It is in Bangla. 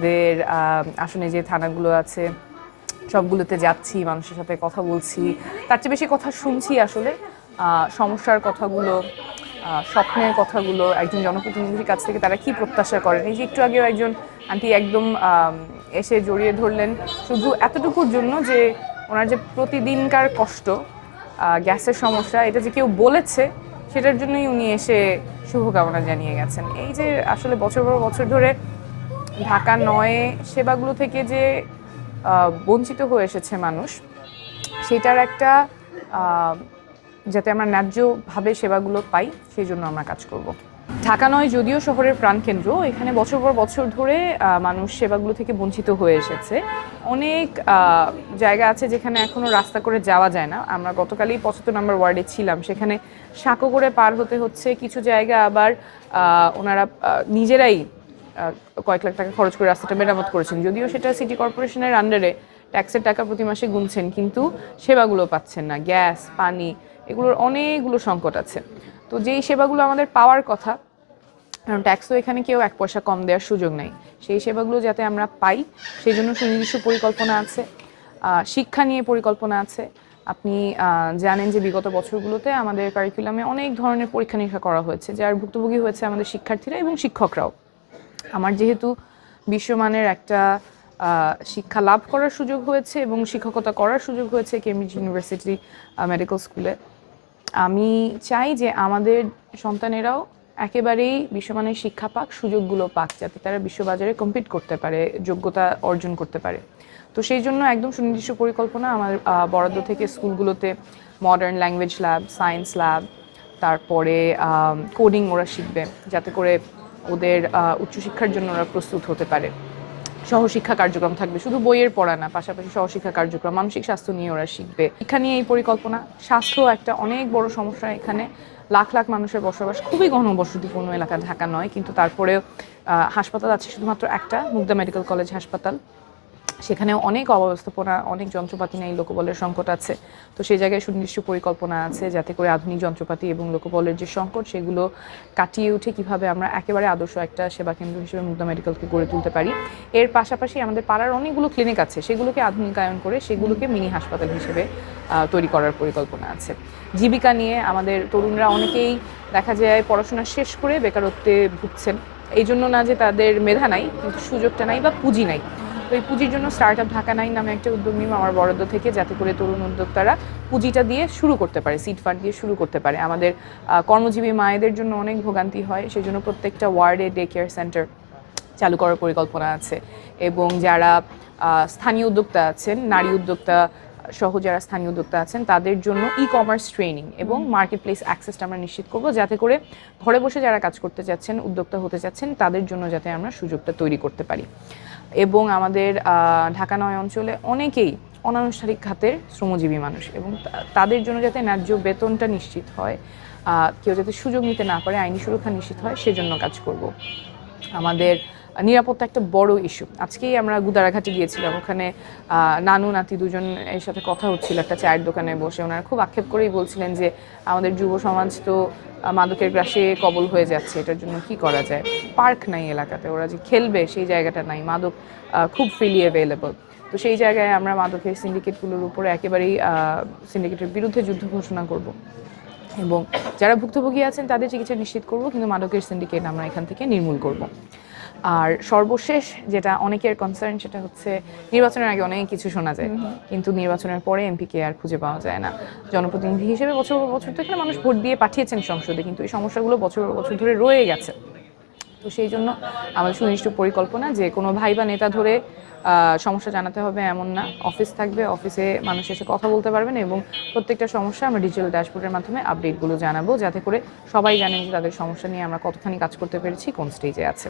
আমাদের আসনে যে থানাগুলো আছে সবগুলোতে যাচ্ছি, মানুষের সাথে কথা বলছি, তার চেয়ে বেশি কথা শুনছি আসলে। সমস্যার কথাগুলো, স্বপ্নের কথাগুলো, একজন জনপ্রতিনিধির কাছ থেকে তারা কি প্রত্যাশা করেন। এই যে একটু আগেও একজন আন্টি একদম এসে জড়িয়ে ধরলেন শুধু এতটুকুর জন্য যে ওনার যে প্রতিদিনকার কষ্ট, গ্যাসের সমস্যা, এটা যে কেউ বলেছে সেটার জন্যই উনি এসে শুভকামনা জানিয়ে গেছেন। এই যে আসলে বছর পর বছর ধরে ঢাকা ৯ সেবাগুলো থেকে যে বঞ্চিত হয়ে এসেছে মানুষ, সেটার একটা যাতে আমরা ন্যায্যভাবে সেবাগুলো পাই সেই জন্য আমরা কাজ করব। ঢাকা ৯ যদিও শহরের প্রাণকেন্দ্র, এখানে বছর পর বছর ধরে মানুষ সেবাগুলো থেকে বঞ্চিত হয়ে এসেছে। অনেক জায়গা আছে যেখানে এখনও রাস্তা করে যাওয়া যায় না। আমরা গতকালই ৭৫ নম্বর ওয়ার্ডে ছিলাম, সেখানে সাঁকো করে পার হতে হচ্ছে। কিছু জায়গা আবার ওনারা নিজেরাই কয়েক লাখ টাকা খরচ করে রাস্তাটা মেরামত করেছেন, যদিও সেটা সিটি কর্পোরেশনের আন্ডারে ট্যাক্সের টাকা প্রতি মাসে গুনছেন, কিন্তু সেবাগুলো পাচ্ছেন না। গ্যাস, পানি, এগুলোর অনেকগুলো সংকট আছে। তো যেই সেবাগুলো আমাদের পাওয়ার কথা, কারণ ট্যাক্সও এখানে কেউ ১ পয়সা কম দেওয়ার সুযোগ নাই, সেই সেবাগুলো যাতে আমরা পাই সেই জন্য সুনির্দিষ্ট পরিকল্পনা আছে। শিক্ষা নিয়ে পরিকল্পনা আছে। আপনি জানেন যে বিগত বছরগুলোতে আমাদের কারিকুলামে অনেক ধরনের পরীক্ষা নিরীক্ষা করা হয়েছে, যার ভুক্তভোগী হয়েছে আমাদের শিক্ষার্থীরা এবং শিক্ষকরাও। আমার যেহেতু বিশ্বমানের একটা শিক্ষা লাভ করার সুযোগ হয়েছে এবং শিক্ষকতা করার সুযোগ হয়েছে কেমব্রিজ ইউনিভার্সিটি মেডিকেল স্কুলে, আমি চাই যে আমাদের সন্তানেরাও একেবারেই বিশ্বমানের শিক্ষা পাক, সুযোগগুলো পাক, যাতে তারা বিশ্ববাজারে কম্পিট করতে পারে, যোগ্যতা অর্জন করতে পারে। তো সেই জন্য একদম সুনির্দিষ্ট পরিকল্পনা আমার বরাদ্দ থেকে স্কুলগুলোতে modern language lab, science lab, তারপরে কোডিং ওরা শিখবে, যাতে করে ওদের উচ্চশিক্ষার জন্য ওরা প্রস্তুত হতে পারে। সহশিক্ষা কার্যক্রম থাকবে, শুধু বইয়ের পড়া না, পাশাপাশি সহশিক্ষা কার্যক্রম, মানসিক স্বাস্থ্য নিয়ে ওরা শিখবে। শিক্ষা নিয়ে এই পরিকল্পনা। স্বাস্থ্য একটা অনেক বড় সমস্যা এখানে, লাখ লাখ মানুষের বসবাস, খুবই ঘনবসতিপূর্ণ এলাকা ঢাকা নয়, কিন্তু তারপরেও হাসপাতাল আছে শুধুমাত্র একটা, মুগদা মেডিকেল কলেজ হাসপাতাল। সেখানেও অনেক অব্যবস্থাপনা, অনেক যন্ত্রপাতি নেই, লোকবলের সংকট আছে। তো সেই জায়গায় সুনির্দিষ্ট পরিকল্পনা আছে যাতে করে আধুনিক যন্ত্রপাতি এবং লোকবলের যে সংকট সেগুলো কাটিয়ে উঠে কিভাবে আমরা একেবারে আদর্শ একটা সেবা কেন্দ্র হিসেবে মুগদা মেডিকেলকে গড়ে তুলতে পারি। এর পাশাপাশি আমাদের পাড়ার অনেকগুলো ক্লিনিক আছে, সেগুলোকে আধুনিকায়ন করে সেগুলোকে মিনি হাসপাতাল হিসেবে তৈরি করার পরিকল্পনা আছে। জীবিকা নিয়ে আমাদের তরুণরা অনেকেই দেখা যায় পড়াশোনা শেষ করে বেকারত্বে ভুগছেন। এই জন্য না যে তাদের মেধা নাই, কিন্তু সুযোগটা নাই বা পুঁজি নাই। তো এই পুঁজির জন্য স্টার্ট আপ ঢাকা ৯ নামে একটা উদ্যোগ নিব আমার বরাদ্দ থেকে, যাতে করে তরুণ উদ্যোক্তারা পুঁজিটা দিয়ে শুরু করতে পারে, সিড ফান্ড দিয়ে শুরু করতে পারে। আমাদের কর্মজীবী মায়েদের জন্য অনেক ভোগান্তি হয়, সেই জন্য প্রত্যেকটা ওয়ার্ডে ডে কেয়ার সেন্টার চালু করার পরিকল্পনা আছে। এবং যারা স্থানীয় উদ্যোক্তা আছেন, নারী উদ্যোক্তা সহ যারা স্থানীয় উদ্যোক্তা আছেন, তাদের জন্য ই-কমার্স ট্রেনিং এবং মার্কেট প্লেস অ্যাক্সেসটা আমরা নিশ্চিত করব, যাতে করে ঘরে বসে যারা কাজ করতে চাচ্ছেন, উদ্যোক্তা হতে চাচ্ছেন, তাদের জন্য যাতে আমরা সুযোগটা তৈরি করতে পারি। এবং আমাদের ঢাকা ৯ অঞ্চলে অনেকেই অনানুষ্ঠানিক খাতের শ্রমজীবী মানুষ, এবং তাদের জন্য যাতে ন্যায্য বেতনটা নিশ্চিত হয়, কেউ যাতে সুযোগ নিতে না পারে, আইনি সুরক্ষা নিশ্চিত হয়, সেজন্য কাজ করব। আমাদের নিরাপত্তা একটা বড় ইস্যু। আজকেই আমরা গুদারাঘাটে গিয়েছিলাম, ওখানে নানু নাতি দুজন এর সাথে কথা হচ্ছিল একটা চায়ের দোকানে বসে। ওনারা খুব আক্ষেপ করেই বলছিলেন যে আমাদের যুব সমাজ তো মাদকের গ্রাসে কবল হয়ে যাচ্ছে, এটার জন্য কি করা যায়। পার্ক নাই এলাকাতে, ওরা যে খেলবে সেই জায়গাটা নাই, মাদক খুব ফ্রিলি অ্যাভেলেবল। তো সেই জায়গায় আমরা মাদকের সিন্ডিকেটগুলোর উপরে একেবারেই সিন্ডিকেটের বিরুদ্ধে যুদ্ধ ঘোষণা করব এবং যারা ভুক্তভোগী আছেন তাদের চিকিৎসা নিশ্চিত করব, কিন্তু মাদকের সিন্ডিকেট আমরা এখান থেকে নির্মূল করব। আর সর্বশেষ যেটা অনেকের কনসার্ন, সেটা হচ্ছে নির্বাচনের আগে অনেক কিছু শোনা যায়, কিন্তু নির্বাচনের পরে এমপিকে আর খুঁজে পাওয়া যায় না। জনপ্রতিনিধি হিসেবে বছর পর বছর তো এখানে মানুষ ভোট দিয়ে পাঠিয়েছেন সংসদে, কিন্তু এই সমস্যাগুলো বছর পর বছর ধরে রয়ে গেছে। তো সেই জন্য আমাদের সুনির্দিষ্ট পরিকল্পনা যে কোনো ভাই বা নেতা ধরে সমস্যা জানাতে হবে এমন না, অফিস থাকবে, অফিসে মানুষ এসে কথা বলতে পারবেন এবং প্রত্যেকটা সমস্যা আমরা ডিজিটাল ড্যাশবোর্ডের মাধ্যমে আপডেটগুলো জানাবো, যাতে করে সবাই জানেন যে তাদের সমস্যা নিয়ে আমরা কতখানি কাজ করতে পেরেছি, কোন স্টেজে আছে।